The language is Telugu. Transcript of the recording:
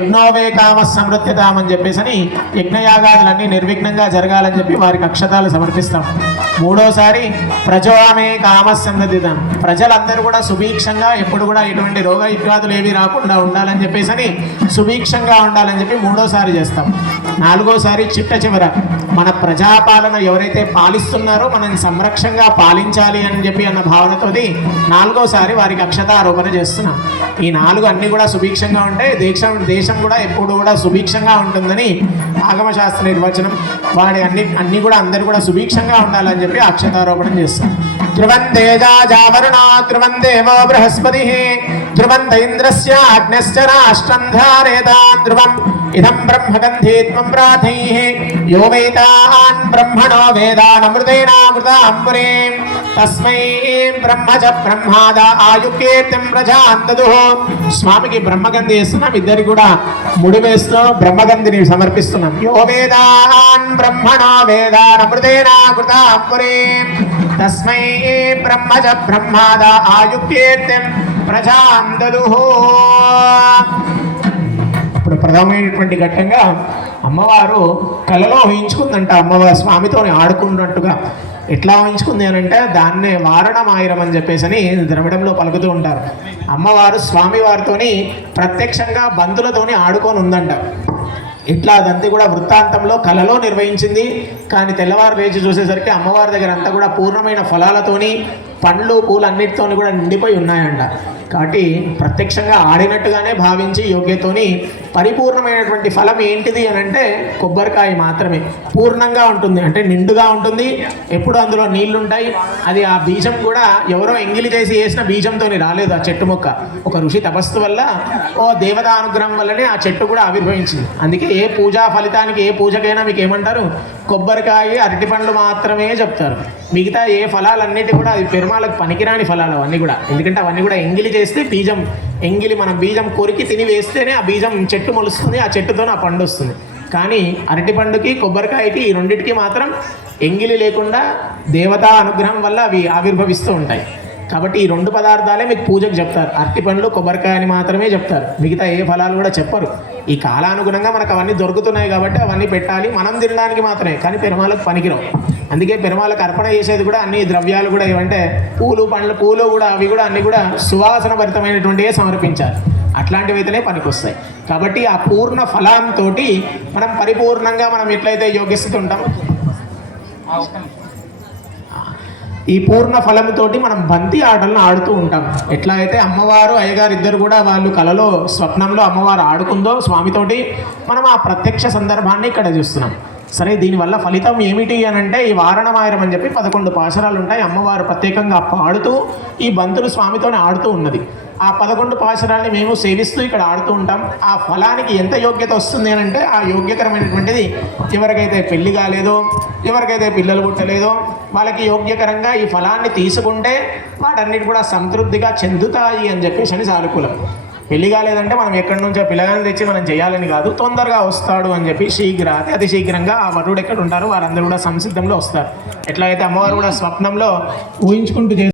యజ్ఞోవే కామ సమృద్ధితామని చెప్పేసి అని యజ్ఞయాగాదులన్నీ నిర్విఘ్నంగా జరగాలని చెప్పి వారికి అక్షతాలు సమర్పిస్తాం. మూడోసారి ప్రజోమే కామ ప్రజలందరూ కూడా సుభిక్షంగా ఎప్పుడు కూడా ఎటువంటి రోగ ఇబ్బందులు ఏవి రాకుండా ఉండాలని చెప్పేసి అని సుభిక్షంగా ఉండాలని చెప్పి మూడోసారి చేస్తాం. నాలుగోసారి చిట్ట చివర మన ప్రజాపాలన ఎవరైతే పాలిస్తున్నారో మనం సంరక్షంగా పాలించాలి అని చెప్పి అన్న భావనతోటి నాలుగోసారి వారికి అక్షతారోపణ చేస్తున్నాం. ఈ నాలుగు అన్ని కూడా సుభిక్షంగా ఉంటే దేశం దేశం కూడా ఎప్పుడు కూడా సుభిక్షంగా ఉంటుందని ఆగమశాస్త్ర నిర్వచనం వాడి అన్ని అన్ని కూడా అందరూ కూడా సుభిక్షంగా ఉండాలని చెప్పి అక్షతారోపణం చేస్తాం ధ్రువం తేజాజావరుణా ధ్రువం దేవో బృహస్పతి ధ్రువం ఇంద్రస్య అగ్నశ్చ రాష్ట్రం ధ్రువం. ఇదం బ్రహ్మగంధే త్వం ప్రాథై యో వేదాన్ బ్రహ్మణో వేదానమృతేనామృతాంబురే తస్మై బ్రహ్మ చ బ్రహ్మాద ఆయుకీర్తిం ప్రజాంతదు స్వామికి బ్రహ్మగంధి వేస్తున్నాం ఇద్దరు కూడా ముడి వేస్తూ బ్రహ్మగంధిని సమర్పిస్తున్నాం యో వేదాన్ బ్రహ్మణో వేదానమృతేనామృతాంబురే తస్మై బ్రహ్మ చ బ్రహ్మాద ఆయుకీర్తిం ప్రజాంతదు ఇప్పుడు ప్రధానమైనటువంటి ఘట్టంగా అమ్మవారు కలలో ఊహించుకుందంట అమ్మవారు స్వామితో ఆడుకున్నట్టుగా. ఎట్లా ఊహించుకుంది అని అంటే దాన్నే వారణమాయిరం అని చెప్పేసి అని ద్రవిడంలో పలుకుతూ ఉంటారు. అమ్మవారు స్వామివారితోని ప్రత్యక్షంగా బంధులతోని ఆడుకొని ఉందంట. ఇట్లా అదంతా కూడా వృత్తాంతంలో కలలో నిర్వహించింది. కానీ తెల్లవారు లేచి చూసేసరికి అమ్మవారి దగ్గర అంతా కూడా పూర్ణమైన ఫలాలతోని పండ్లు పూలు అన్నిటితోని కూడా నిండిపోయి ఉన్నాయంట. కాబట్టి ప్రత్యక్షంగా ఆడినట్టుగానే భావించి యోగ్యతోని పరిపూర్ణమైనటువంటి ఫలం ఏంటిది అని అంటే కొబ్బరికాయ మాత్రమే. పూర్ణంగా ఉంటుంది. అంటే నిండుగా ఉంటుంది. ఎప్పుడు అందులో నీళ్ళుంటాయి. అది ఆ బీజం కూడా ఎవరో ఎంగిలి చేసి వేసిన బీజంతో రాలేదు ఆ చెట్టు మొక్క. ఒక ఋషి తపస్సు వల్ల ఓ దేవతా అనుగ్రహం వల్లనే ఆ చెట్టు కూడా ఆవిర్భవించింది. అందుకే ఏ పూజా ఫలితానికి ఏ పూజకైనా మీకు ఏమంటారు కొబ్బరికాయ అరటి పండ్లు మాత్రమే చెప్తారు. మిగతా ఏ ఫలాలన్నిటి కూడా అవి పెరుమాలకు పనికిరాని ఫలాలు అవన్నీ కూడా. ఎందుకంటే అవన్నీ కూడా ఎంగిలి చేస్తే బీజం ఎంగిలి మనం బీజం కొరికి తిని వేస్తేనే ఆ బీజం చెట్టు మొలుస్తుంది ఆ చెట్టుతో ఆ పండు వస్తుంది. కానీ అరటి పండుకి కొబ్బరికాయకి ఈ రెండింటికి మాత్రం ఎంగిలి లేకుండా దేవతా అనుగ్రహం వల్ల అవి ఆవిర్భవిస్తూ ఉంటాయి. కాబట్టి ఈ రెండు పదార్థాలే మీకు పూజకు చెప్తారు. అరటి పండ్లు కొబ్బరికాయ అని మాత్రమే చెప్తారు. మిగతా ఏ ఫలాలు కూడా చెప్పరు. ఈ కాలానుగుణంగా మనకు అవన్నీ దొరుకుతున్నాయి కాబట్టి అవన్నీ పెట్టాలి. మనం తినడానికి మాత్రమే కానీ పెరుమాలకు పనికిరావు. అందుకే పెరుమాళ్ళకి అర్పణ చేసేది కూడా అన్ని ద్రవ్యాలు కూడా ఏమంటే పూలు పండ్లు పూలు కూడా అవి కూడా అన్ని కూడా సువాసన భరితమైనటువంటివే సమర్పించాలి. అట్లాంటివి అయితేనే పనికొస్తాయి. కాబట్టి ఆ పూర్ణ ఫలంతో మనం పరిపూర్ణంగా మనం ఎట్లయితే యోగ్యస్థితి ఉంటామో ఈ పూర్ణ ఫలంతోటి మనం బంతి ఆటలను ఆడుతూ ఉంటాం. ఎట్లా అయితే అమ్మవారు అయ్యగారు ఇద్దరు కూడా వాళ్ళు కలలో స్వప్నంలో అమ్మవారు ఆడుకుందో స్వామితోటి మనం ఆ ప్రత్యక్ష సందర్భాన్ని ఇక్కడ చూస్తున్నాం. సరే దీనివల్ల ఫలితం ఏమిటి అని అంటే ఈ వారణమాయరం అని చెప్పి పదకొండు పాశరాలు ఉంటాయి అమ్మవారు ప్రత్యేకంగా పాడుతూ ఈ బంతులు స్వామితోనే ఆడుతూ ఉన్నది. ఆ పదకొండు పాశరాల్ని మేము సేవిస్తూ ఇక్కడ ఆడుతూ ఉంటాం. ఆ ఫలానికి ఎంత యోగ్యత వస్తుంది అని అంటే ఆ యోగ్యకరమైనటువంటిది ఎవరికైతే పెళ్ళి కాలేదో ఎవరికైతే పిల్లలు పుట్టలేదో వాళ్ళకి యోగ్యకరంగా ఈ ఫలాన్ని తీసుకుంటే వాటన్నిటి కూడా సంతృప్తిగా చెందుతాయి అని చెప్పేసి అని సానుకూలం. పెళ్ళి కాలేదంటే మనం ఎక్కడి నుంచో పిల్లగాని తెచ్చి మనం చేయాలని కాదు తొందరగా వస్తాడు అని చెప్పి శీఘ్ర అతి అతి శీఘ్రంగా ఆ వరుడు ఎక్కడ ఉంటారు వారందరూ కూడా సంసిద్ధంలో వస్తారు. ఎట్లా అయితే అమ్మవారు కూడా స్వప్నంలో ఊహించుకుంటూ చేస్తారు